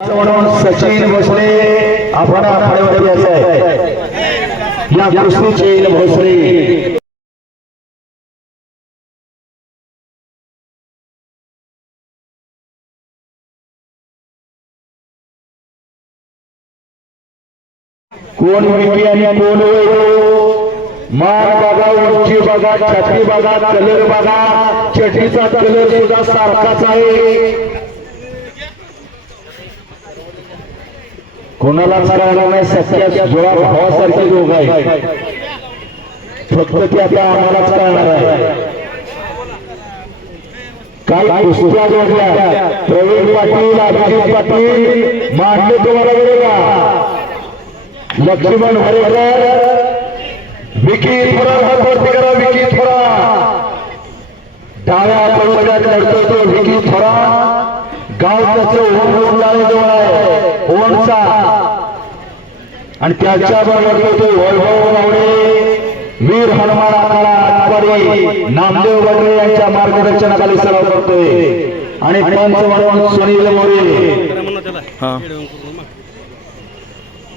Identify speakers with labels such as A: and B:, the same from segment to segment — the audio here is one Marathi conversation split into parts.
A: सचिन भोसले आपण आखाड्यावरती असं या कुस्तीचे भोसले. कोण विकी आणि कोण वैभव मान बघा उंची बघा छाती बघा कलर बघा चटीचा कलर सुद्धा सारखाच आहे. कोणाला चढायला नाही सत्या जोडा भावासारखे योग आहे फक्त ते आता आम्हालाच कळणार आहे. काल कुस्त्या जोडल्या. प्रवीण पाटील अभिजित पाटील मांडले तुम्हाला बरोबर लक्ष्मण हरेकर विकी थोरा हातवरती करा विकी थोडा डाव्या पळवण्यात लढतो तो विकी थोडा गाव त्याचं ओम ओमलाजवळ आहे. आणि त्याच्याबरोबर तो वैभव गावडे वीर हनुमान आटपाडी नामदेव बडरे यांच्या मार्गदर्शनाखाली सराव करतोय. आणि पंच म्हणून सुनील मोरे.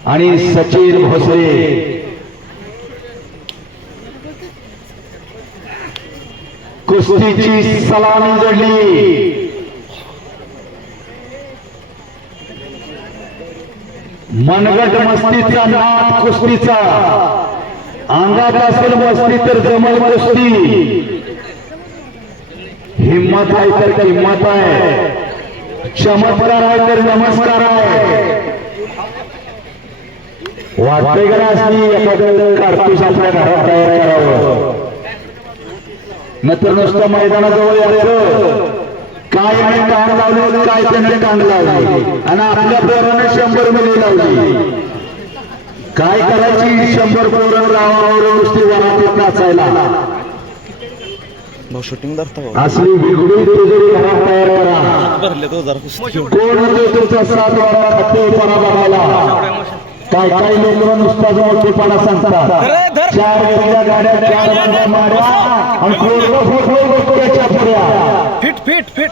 A: आणि सचिन भोसले. कुस्तीची सलामी जडली. मनगट मस्तीचा नाथ कुस्तीचा. अंगात असेल मस्ती तर जमल कुस्ती. हिम्मत आहे तर किंमत आहे. चमत्कार आहे तर नमस्कार आहे. वाटते का असली एखादं कारतूस आपल्या घरात तयार करावं. नंतर नुसतं मैदानाजवळ यायचं. काय मी कान लावले काय त्याने कान लावले. आणि आपल्या पोराने शंभर मिली लावली. काय करायची शंभर पोरं गावावर नुसती वरातीत नाचायला?
B: शूटिंग
A: असली घरात तयार करा.
B: कुस्ती
A: कोण होते तुमचा सात वारा हत्तीपणा बघायला? काय काय लोक नुसता मोठेपणा सांगतात? चार वेगळ्या गाड्या चार माड्या आणि पुढ्या
B: फिट फिट फिट.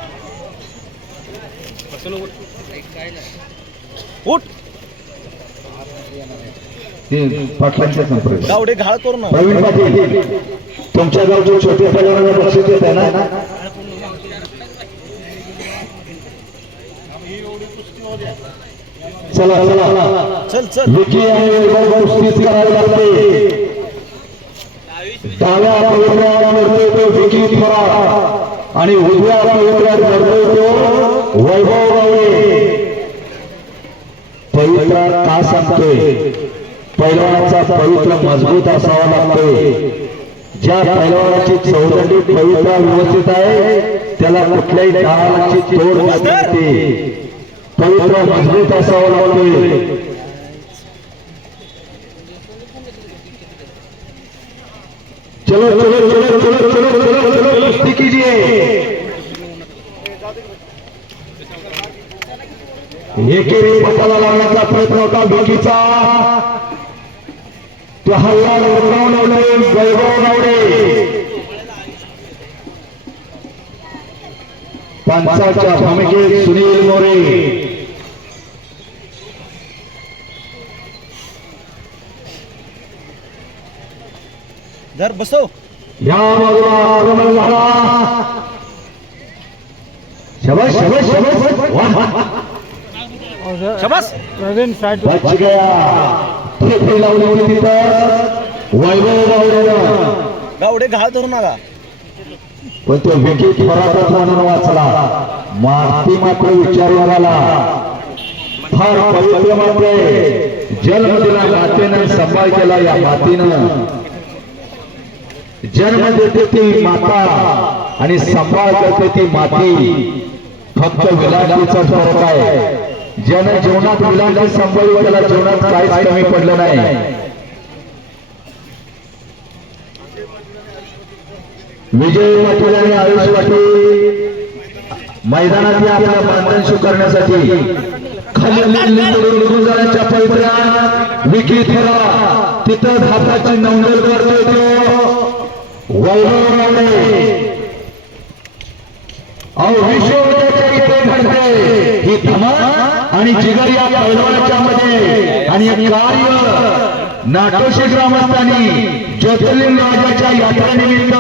B: उठ.
A: पाटलांच्या संपर्क
B: गावडे घाळ करू ना
A: प्रवीण पाटील तुमच्या गावचे छोटे पहिल्यांदा बक्षीस देत आहे ना? चला चला.
B: चल चल.
A: विकी आणि वैभव कुस्तीच करावी लागते डाव्या पवित्र्यावर लढतोय तो विकी थोरात आणि उजव्या लढतोय तो वैभव पवित्र पैलवानाचा पवित्र मजबूत असावा लागतोय ज्या पैलवानाची चौदंडी पवित्र व्यवस्थित आहे त्याला कुठल्याही डावाची तोड नसते पवित्र मजबूत असावा लागतोय चलो चलो चलो चलो चलो चलो चलो कीजिए एकेरी पटाला लावण्याचा प्रयत्न होता विकीचा तो हल्ला रोखवले वैभव गावडे. पंचाच्या भूमिकेत सुनील मोरे.
B: धर बसव.
A: या बाजूला आगमन झाला. शबाश शबाश वाह.
B: शबास.
C: प्रवीण साठ.
A: बच गया. फेफे लावली होती तिथं वैभव गावडेनं
B: गावडे घाळ धरू नका
A: पण तो विकी थोरातच म्हणून वाचला. माती मात्र विचारला आला. फार पवित्र माते जन्म दिला मातेनं सांभाळ केला या मातीनं. जन्म देते ती माता आणि सांभाळ करते ती माती. फक्त विलांटीचा फरक आहे. ज्याने जीवनात विलांटी सांभाळली त्याला जीवनात काहीच कमी पडलं नाही. विजय पाटील आणि आयुष पाटील मैदानात या आपल्या बांधण स्वीकारण्यासाठी खाली निघून विकी थोरा तिथं हाताची नवंदल करतोय तो. वैभव रावणे अहो विश्व इथे घडते. ही धमाल? आणि जिगर या पैलवानाच्या मध्ये. आणि कार्य नाटोशी ग्रामस्थांनी ज्योतिर्लिंग राजाच्या यात्रेनिमित्त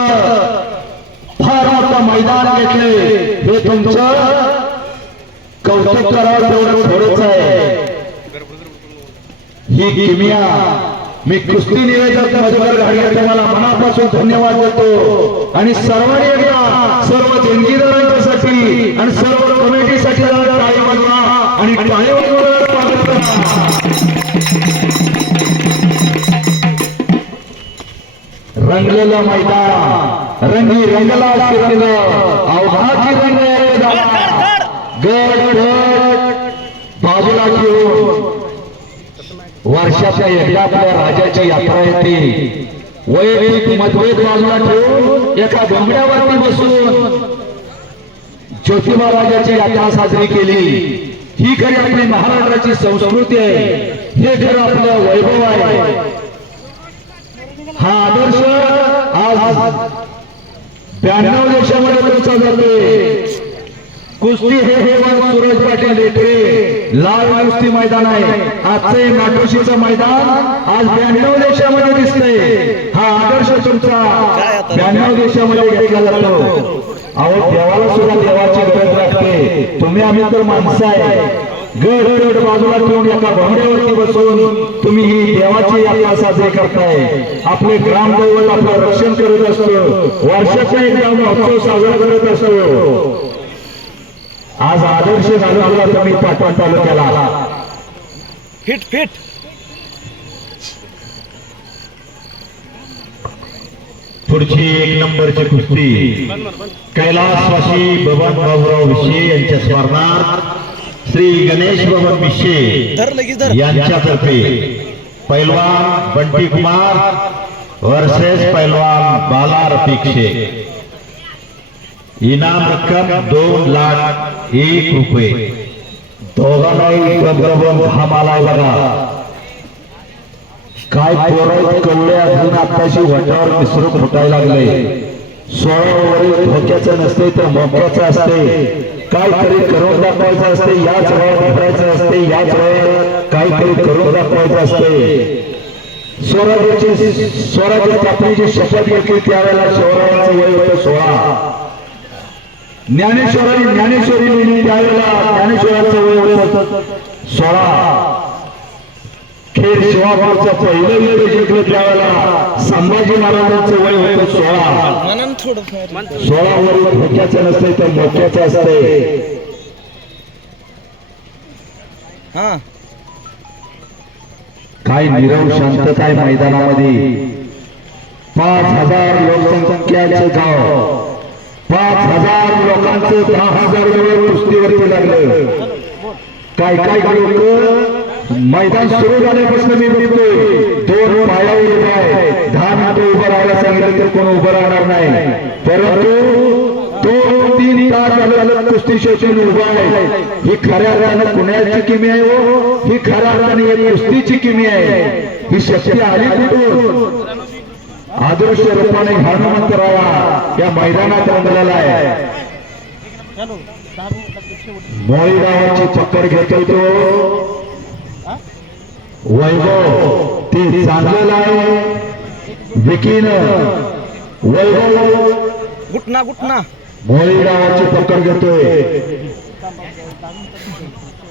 A: फार मोठं मैदान घेतले. हे तुमचं कौतुक करावं तेवढं खरंच आहे. ही किमिया मी कुस्ती निवेदक मजबर घाडगे तुम्हाला मनापासून धन्यवाद देतो. आणि सर्वांनी एकदा सर्व देणगीदारांच्यासाठी आणि सर्व कमिटीसाठी आणि रंगलेलं मैदान. रंगी रंगला सुरंग अवघाची रंग गड गड. बाजूला ठेवून वर्षाच्या एकदा आपल्या राजाची यात्रा येते. वैयक्तिक मतभेद बाजूला ठेवून एका घोंगड्यावरती बसून ज्योतिबा राजाची यात्रा साजरी केली. ही खरी आपली महाराष्ट्राची संस्कृती आहे हे खरं आपलं वैभव आहे. हा आदर्श आज ब्याण्णव देशामध्ये पोहोचला जातोय कुस्ती हे हे वन सूरज पाटील लेकरे लाल कुस्ती मैदान आहे. आजचं हे नाटोशीचं मैदान आज ब्याण्णव देशामध्ये दिसतंय. हा आदर्श तुमचा ब्याण्णव देशामध्ये घेतला जातो. अहो देवाला सुद्धा देवाची गरज लागते. तुम्ही आम्ही तर माणसं आहे. गड गड बाजूला ठेवून एका भांड्यावरती बसून तुम्ही ही देवाची यात्रा साजरी करताय. आपले ग्रामदैवत आपलं रक्षण करत असतो. वर्षाचा एकदा महोत्सव साजरा करत असतो. आज आदर्श घालून तुम्ही पाटण तालुक्याला
B: फिट फिट.
A: पुढची एक नंबरची कुस्ती. कैलासवासी बबन बाबुराव विशे यांच्या स्मरणार्थ श्री गणेश बबन विशे यांच्यातर्फे पैलवान बंटी कुमार वर्सेस पैलवान बाला रफिक शेख इनाम रक्कम दोन लाख एक रुपये. दोघांनाही आलाय बघा. काय पोरं कवळे अजून आताशी वटावर मिसरून फुटायला लागले. सोळा वरील धोक्याचं नसते तर मोक्याचं असते. काहीतरी करून दाखवायचं असते याच वेळेत भरायचं असते याच वेळेत काहीतरी करून दाखवायचं असते. स्वराज्याची स्वराज्य स्थापनेची शपथ घेतली त्यावेळेला शिवरायांचं वय होतं सोळा. ज्ञानेश्वरांनी ज्ञानेश्वरी लिहिली त्यावेळेला ज्ञानेश्वरांचं वय होतं सोळा. खेळ शिवाभारचं पहिलं वेळ जिंकलं त्यावेळेला संभाजी महाराजांचं वय होतं सोळा. सोळा वरील धोक्याचं नसते तर मोक्याचं असते
B: हा.
A: काय निरव शांतता आहे मैदानामध्ये? पाच हजार लोकसंख्याचं गाव. पाच हजार लोकांचं दहा हजार वेळ कुस्तीवरती लागलं. काय काय लोक? मैदान सुरू झाल्यापासून मी बघतोय दोन पायावर उभा आहे दहा मिनिटं उभं राहायला सांगितलं तर कोण उभं राहणार नाही. परंतु दोन तीन तास कुस्ती शोषण उभा आहे. ही खऱ्या अर्थानं पुण्याची किमी आहे हो. ही खऱ्या अर्थाने कुस्तीची किमी आहे. ही शक्ती आली कुठून? आदर्श रूपाने हनुमंतराया या मैदानात रंगलेला आहे. मोळी गावाची चक्कर घेतो तो. वैभव ते चांगलेलं आहे. विकीन वैभव
B: गुटना गुटना.
A: मोळी गावाची पकड घेतोय.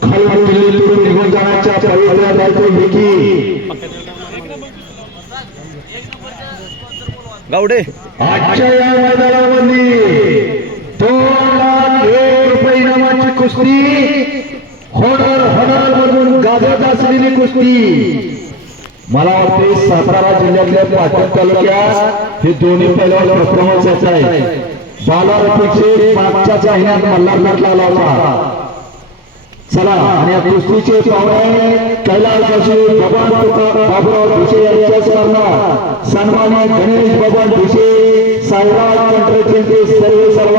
A: खालून किल्लीतून निघून जाण्याच्या पवित्र्यात जायचं विकी.
B: गावडे.
A: आजच्या या मैदानामध्ये दोन लाख एक रुपये इनामाची कुस्ती होणार गाजत असलेली कुस्ती. मला वाटते सातारा जिल्ह्यातल्या पाटण तालुक्यात हे दोन्ही पैलवान प्रथमच आहे बाला रफिक मागच्या महिन्यात मल्हारघाटला आला होता. चला आणि या कुस्तीचे पाहुणे कैलास भगवान तुका- बाबुराव भिशे यांच्या स्मरणात सन्मान्य गणेश भगवान ढुसे साईराज कंट्रोलचे सर्व सर्व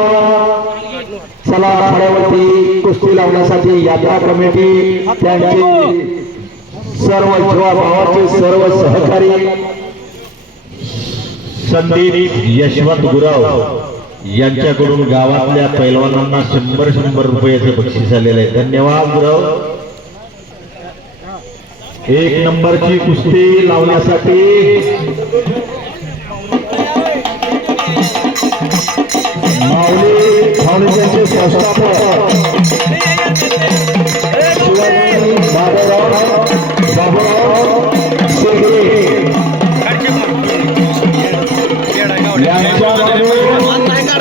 A: चला खड्यावरती कुस्ती लावण्यासाठी यात्रा कमिटी त्यांचे सर्व भावाचे सर्व सहकारी संदीप यशवंत गुराव यांच्याकडून गावातल्या पैलवानांना शंभर शंभर रुपयाचे बक्षीस आलेले आहे. धन्यवाद गुराव. एक नंबरची कुस्ती लावण्यासाठी माऊली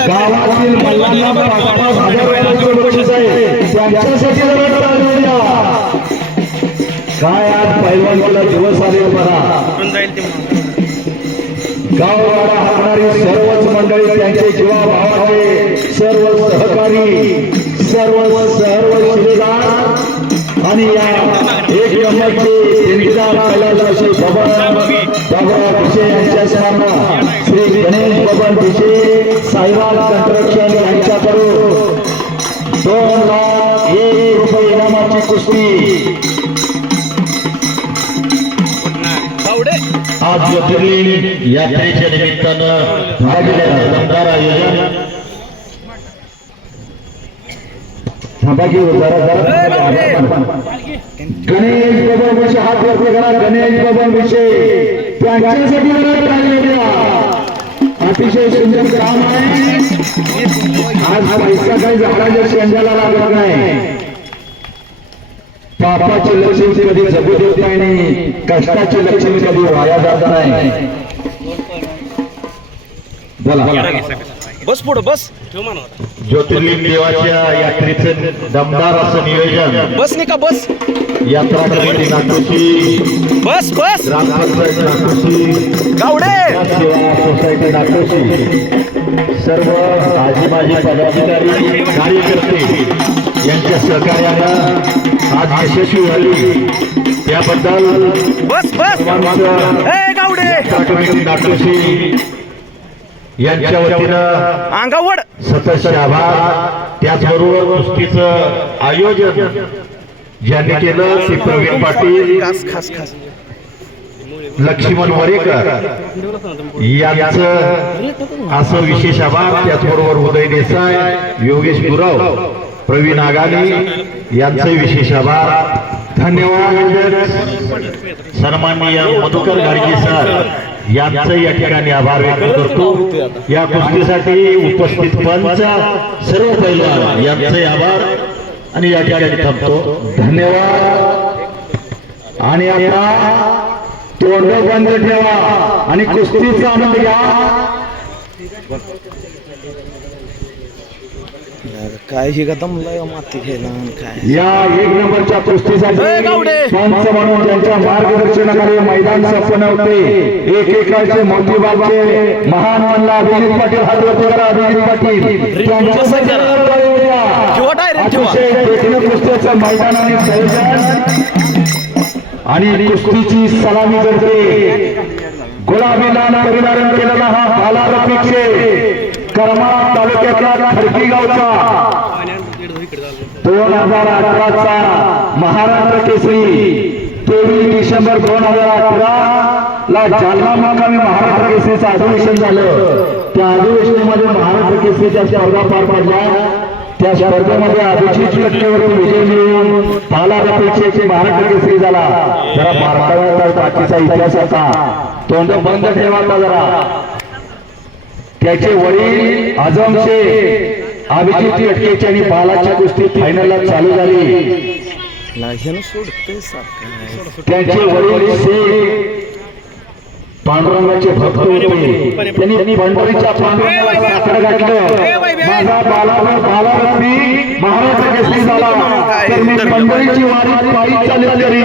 A: गावातील महिलांना पाच हजार आहे त्यांच्यासाठी काय आज पहिल्यांदा दिवस आले बघा गाववाडा हाकणारी सर्वच मंडळी त्यांचे जीवाभावाचे सर्व सहकारी सर्व सर्व शिलेदार आणि या एक नंबरचे देणगीदार कैलासवासी बबन बाबुराव भिशे यांच्या स्मरण श्री गणेश बबन भिशे साईबाब कन्स्ट्रक्शन यांच्याकडून दोन लाख एक रुपये इनामाची कुस्ती आज ज्योतिर्लिंग यात्रेच्या निमित्तानं झालेलं दमदार आयोजन. हो, गणेश बबन विषय हात वरती करा गणेश बबन विषय. त्यांच्यासाठी अतिशय सुंदर काम आहे. आज पैसा काही झाडाच्या शेंड्याला लागत नाही. पापाची लक्ष्मी कधी जगू देत नाही कष्टाची लक्ष्मी कधी वाया जात नाही. बोला.
B: बस पुढं बस.
A: ज्योतिर्लिंग देवाच्या यात्रेचं दमदार असं नियोजन.
B: बस नाही का बस.
A: यात्रा कमिटी नागपूरची
B: बस बस.
A: ग्रामपंचायत नागपूरची
B: गावडे.
A: सोसायटी नागपूरची सर्व आजी माजी पदाधिकारी कार्यकर्ते. यांच्या सहकार्यानं आज यशस्वी झाली. त्याबद्दल
B: बस बस.
A: यांच्या वतीनं
B: अंगावड.
A: सततचे आभार. त्याचबरोबर कुस्तीचं आयोजन ज्यांनी केलं ते प्रवीण पाटील
B: खास.
A: लक्ष्मण वरेकर यांचं असं विशेष आभार. त्याचबरोबर उदय देसाई योगेश गुरव प्रवीण आगाली यांचे विशेष आभार. धन्यवाद. सन्माननीय मधुकर गाडगे सर यांचे या ठिकाणी आभार व्यक्त करतो. या कुस्तीसाठी उपस्थित पंच सर्व पैलवान यांचे आभार. आणि या ठिकाणी थांबतो. धन्यवाद. आणि आता तोंड बंद ठेवा. आणि कुस्तीचा आनंद घ्या.
B: काय हे का दमलाय माती घ्यायला काय?
A: या एक नंबरच्या कुस्तीसाठी! पंच म्हणून त्यांच्या मार्गदर्शनाखाली मैदान संपन्न होते एकेकाचे मोतीबागचे महान म्हणला अभिजित पाटील करा अभिजित पाटील. कुस्त्याचं मैदान आणि संयोजन आणि कुस्तीची सलामी करते गुलाबीला परिधारण केलेला हा रफिकचे करमाळा तालुक्यातला खडकी गावचा दोन हजार अठराचा महाराष्ट्र केसरी तेवीस डिसेंबर दोन हजार अठरा ला जालना मुक्कामी महाराष्ट्र केसरीचं अधिवेशन झालं. त्या अधिवेशनामध्ये महाराष्ट्र केसरीच्या स्पर्धा पार पडल्या त्या स्पर्धेमध्ये अभिजित टक्केवरती विजय मिळवून पाला अपेक्षेचे महाराष्ट्र केसरी झाला जरा भारताचा बाकीचा इतिहास होता. तोंड बंद ठेवा जरा. त्याचे वडील आझम शेख अभिजित अटकेची आणि बालाच्या कुस्ती फायनलला चालू झाली. त्यांचे वडील शेख पांडुरंगाचे भक्त होते. त्यांनी पंढरीच्या पांडुरंगाला साखर घातलं. माझा बाला बालारत्नी महाराष्ट्र केसरी झाला. तर मी पंढरीची वारी पायी चालत करी.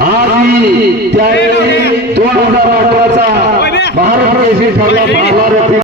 A: आज मी त्यावेळी दोन हजार अठराचा महाराष्ट्र केसरी ठरला बालारत्नी